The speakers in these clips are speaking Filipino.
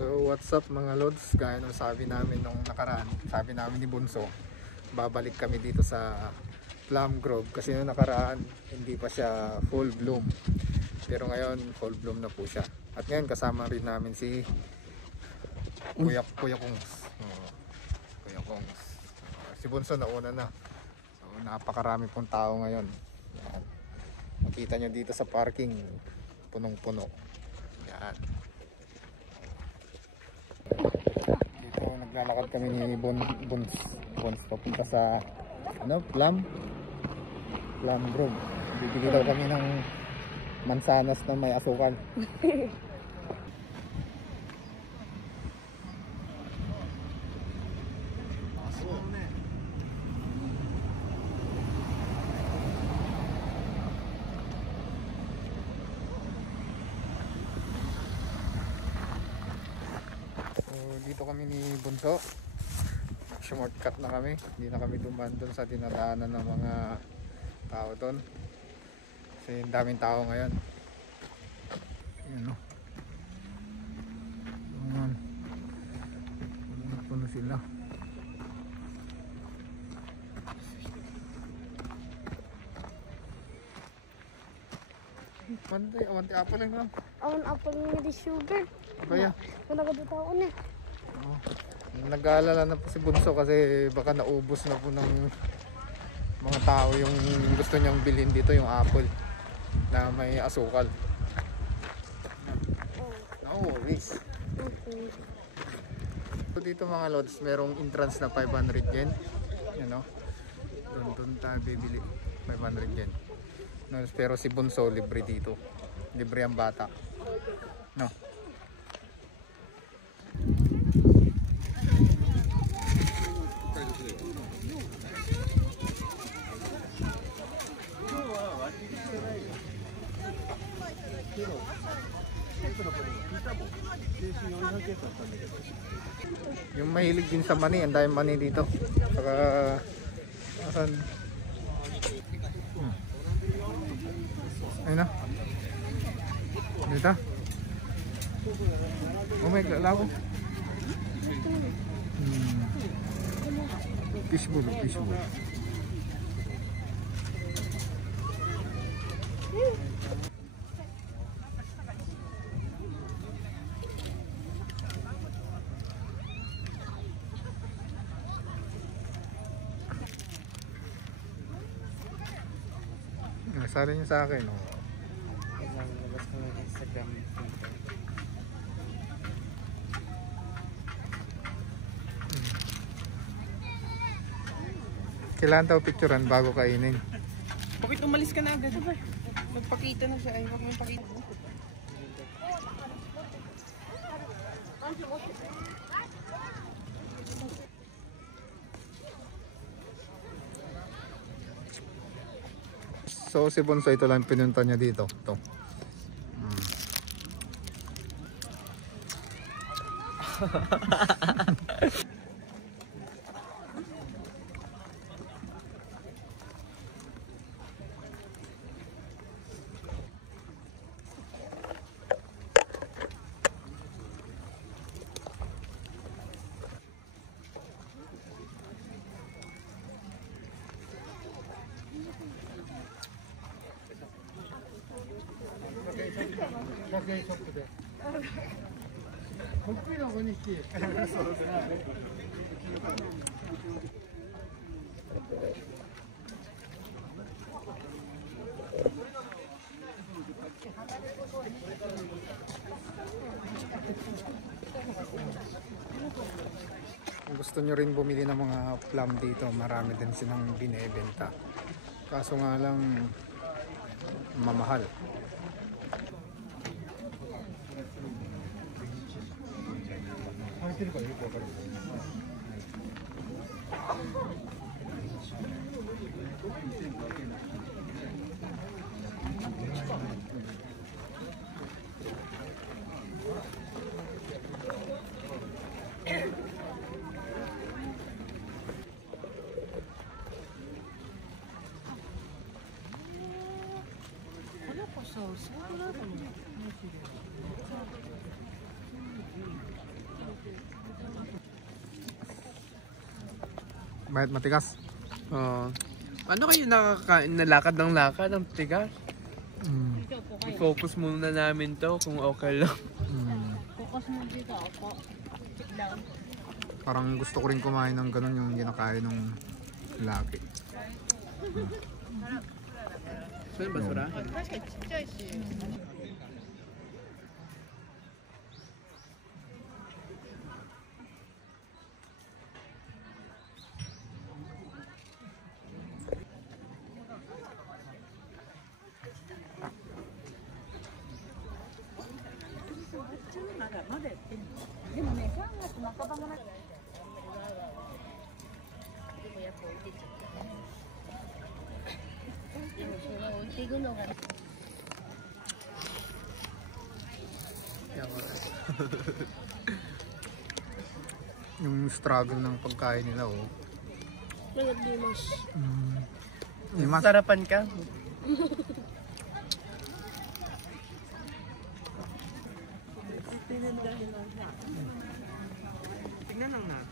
So what's up mga lods, gaya ng sabi namin nung nakaraan, sabi namin ni Bunso, babalik kami dito sa Plum Grove kasi nung nakaraan hindi pa siya full bloom, pero ngayon full bloom na po siya. At ngayon kasama rin namin si Kuya Kongs. Kuya Kongs. Si Bunso nauna na. So napakarami pong tao ngayon. Yan. Makita nyo dito sa parking, punong-puno. Yan. Dito naglalakad kami ni Bons papunta sa Plum Grove. Bibili daw kami ng mansanas na may asukal. Dito kami ni Bunso, shortcut na kami, hindi na kami dumaan doon sa dinadaanan ng mga tao doon kasi daming tao ngayon. Ayan o, puno sila. Awanti apple lang lang. Awan apple nga di sugar. Kaya Wala ka dito na. Nag-aalala na po si Bunso kasi baka naubos na po ng mga tao yung gusto niyang bilhin dito, yung apple na may asukal. No worries. Okay. So dito mga lods, merong entrance na 500 yen. Yan o. Doon tayo bibili. 500 yen. No, pero si Bunso libre dito. Libre ang bata. No. Yung mahilig din sa mani, ang daming mani dito. Saka asan? Ayun na. Dito. Oh my god, labo. Fishbowl. Nasali niyo sa akin, oh. Labas ko ng Instagram. Kailangan daw picturean bago kainin. Bakit umalis ka na agad? Magpakita na siya. Ay, huwag mo pakita. So si Bunso, ito lang pinunta niya dito. Ito. Kung gusto nyo rin bumili ng mga plum dito, marami din silang binebenta. Kaso nga lang mamahal. sauce. Wala pa naman. Bakit matigas? Paano kayo nakakain na lakad ng lakad ng tigas? Mm. I-focus muna namin to kung okay lang. Mm. Focus mo dito ako. Parang gusto ko rin kumain ng ganun yung ginakain ng laki. Saan basurahan? Yung struggle ng pagkain nila, oh. Limas. Sarapan ka? Tignan lang natin.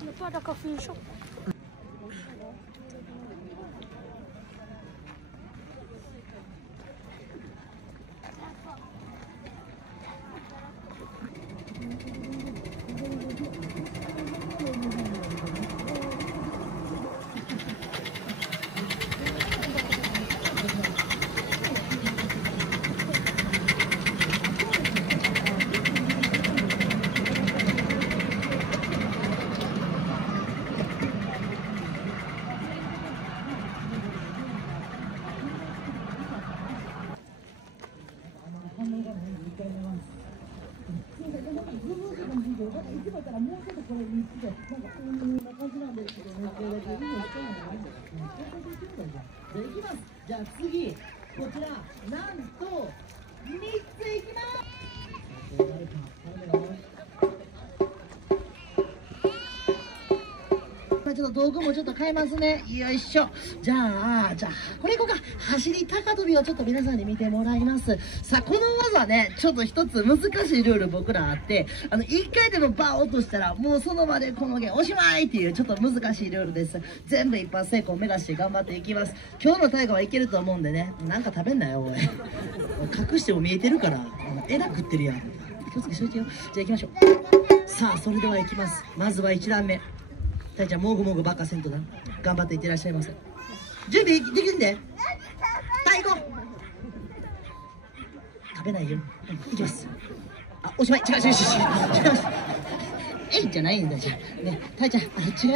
Ano pa, ada coffee shop.ちょっと道具もちょっと変えますね。よいしょ。じゃあこれいこうか。走り高跳びをちょっと皆さんに見てもらいます。さあこの技ね、ちょっと一つ難しいルール僕らあって、一回でもバー落としたらもうその場でこのゲームおしまいっていうちょっと難しいルールです。全部一発成功を目指して頑張っていきます。今日の大会はいけると思うんでね。なんか食べんなよおい。隠しても見えてるから。えら食ってるやん。気をつけしといてよ。じゃあ行きましょう。さあそれでは行きます。まずは1段目。たいちゃんもぐもぐばっかせんとな。頑張っていってらっしゃいませ。準備できるんで。たい行こう。食べないよ。いきます。あ、おしまい。違う。えいじゃないんだじゃん。ね、たいちゃん、違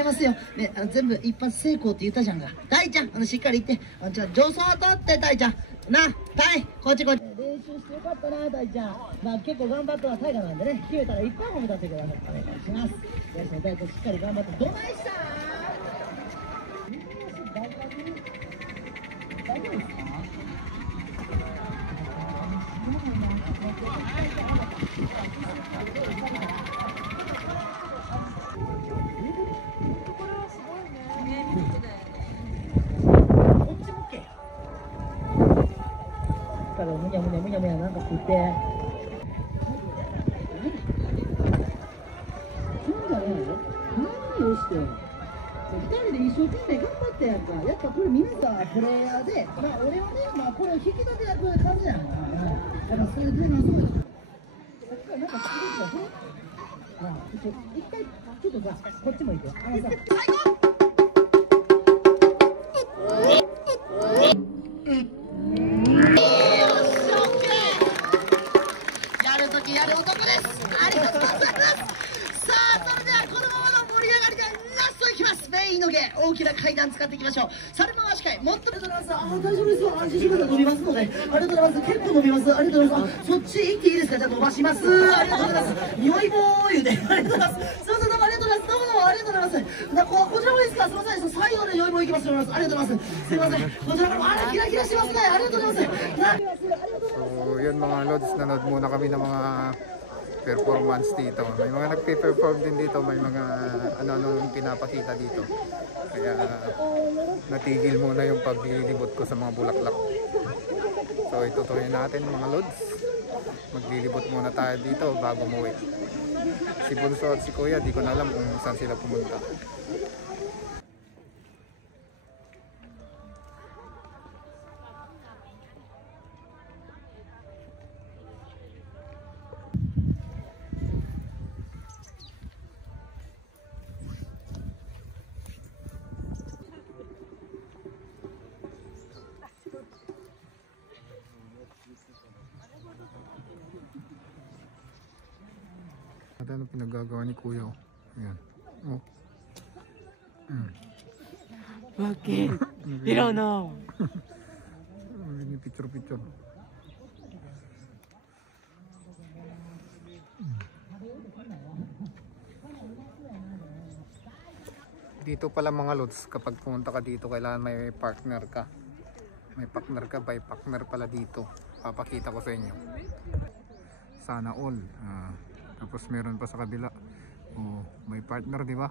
いますよ。ね、全部一発成功って言ったじゃんが。たいちゃん、しっかり言って。じゃあ、助走取って、たいちゃん。な、たい、こっち。練習してよかったな、たいちゃん。まあ、結構頑張ったのはたいがなんでね。決めたらいっぱい褒めたってください。お願いします。よし、たいちゃん、しっかり頑張って。どないした大丈夫ですか？むにゃなんか食って。そうじゃないの？何をして。2人で一生懸命頑張ってやんか。やっぱこれみんなプレイヤーで、まあ俺はね、これを引き立て役感じやんか。だからそれでそうよ。さっきからなんか作るか、一回ちょっとさ、こっち向いて。さ、やるときやる男です。ありがとうございます。さあ、それではこのままの盛り上がりでラストいきます。の毛大きな階段使っていきましょう。猿回し会もっとありがとうございます。あ、大丈夫ですよ、安心してください。伸びますので、ありがとうございます。結構伸びます。ありがとうございます。あ、そっち行っていいですか。じゃあ伸ばします。ありがとうございます。匂いもー言うて、ありがとうございます。すいません、どうもありがとうございます。どうもどうもありがとうございます。こちらもいいですか。すいません、最後で匂いも行きます。ありがとうございます。すいません、こちらもあらキラキラしてますね。ありがとうございます。So yun mga lods, nanood muna kami ng mga performance dito. May mga nagpe-perform din dito, may mga ano-ano pinapakita dito. Kaya natigil muna yung paglilibot ko sa mga bulaklak. So itutuloy natin mga lods. Maglilibot muna tayo dito bago umuwi. Si Bunso at si Kuya, di ko na alam kung saan sila pumunta. At ano pinagagawa ni Kuya? Oh. Ayan. Oh. Bakit? You don't know. Ini picture-picture. Dito pala mga lods, kapag pumunta ka dito, kailangan may partner ka. May partner ka, by partner pala dito. Papakita ko sa inyo. Sana all. Tapos meron pa sa kabila. Oh, may partner, di ba?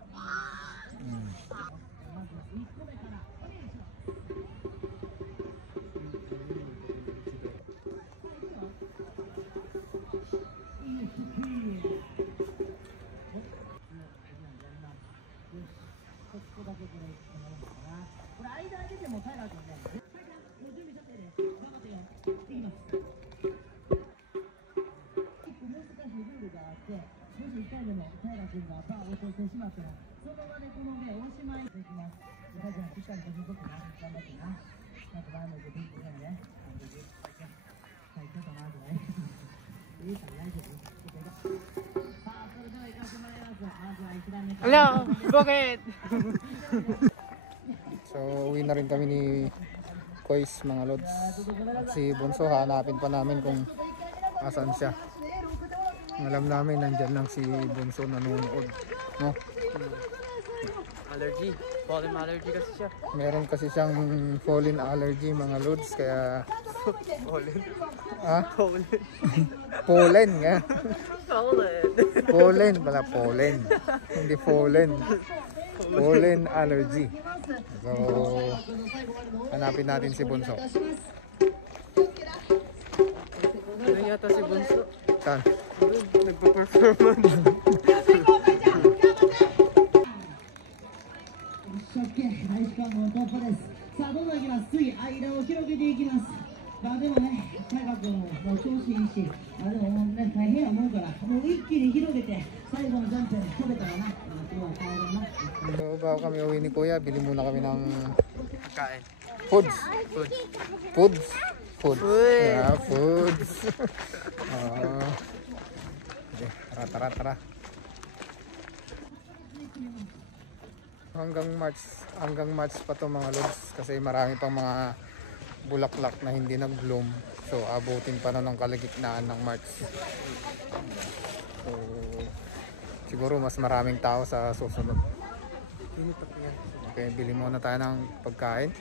Hello, bakit? So uwi na rin kami ni Kois mga lods. At si Bunso, hanapin pa namin kung asan siya. Alam namin nandyan lang si Bunso nanonood, no? Allergy. Pollen allergy kasi siya. Meron kasi siyang pollen allergy mga lods, kaya Pollen? pollen. Pollen nga. Pollen. Pollen pala, pollen. Hindi pollen. Pollen allergy. So hanapin natin si Bunso. Ano yata si Bunso? Saan? Nagpa-performance. 一生懸命大士官の突破です。さあどんどんいきます。次間を広げていきます。まあでもね、大河君も調子いいし、でももうね大変や思うから、もう一気に広げて最後のジャンプ飛べたらな、今日は帰ろうな。 So bago kami uwi ni Kuya, bili muna kami ng Kain. foods. Food. Foods. Foods. Food. Yeah, foods. Okay, tara. Hanggang March pa to mga lods, kasi marami pang mga bulaklak na hindi nag-bloom. So abutin pa na ng kalagitnaan ng March. So siguro mas maraming tao sa susunod. Okay, bili muna tayo ng pagkain.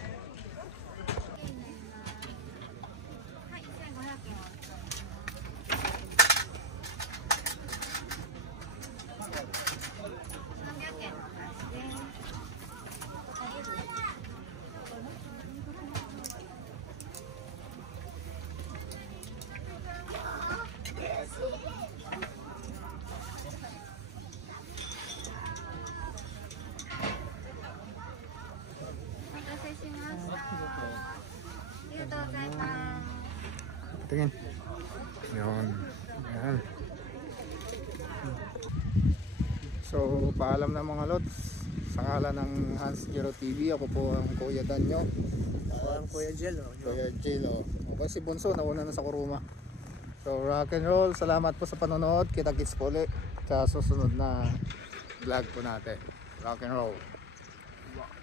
Tingin. Yun. Ayan. So, paalam na mga lods. Sa ngalan ng Hans Giro TV, ako po ang Kuya Danyo. Ang Kuya Jello. Kuya Jello. Okay, si Bunso, nauna na sa Kuruma. So, rock and roll. Salamat po sa panonood. Kita-kits po ulit sa susunod na vlog po natin. Rock and roll. Wow.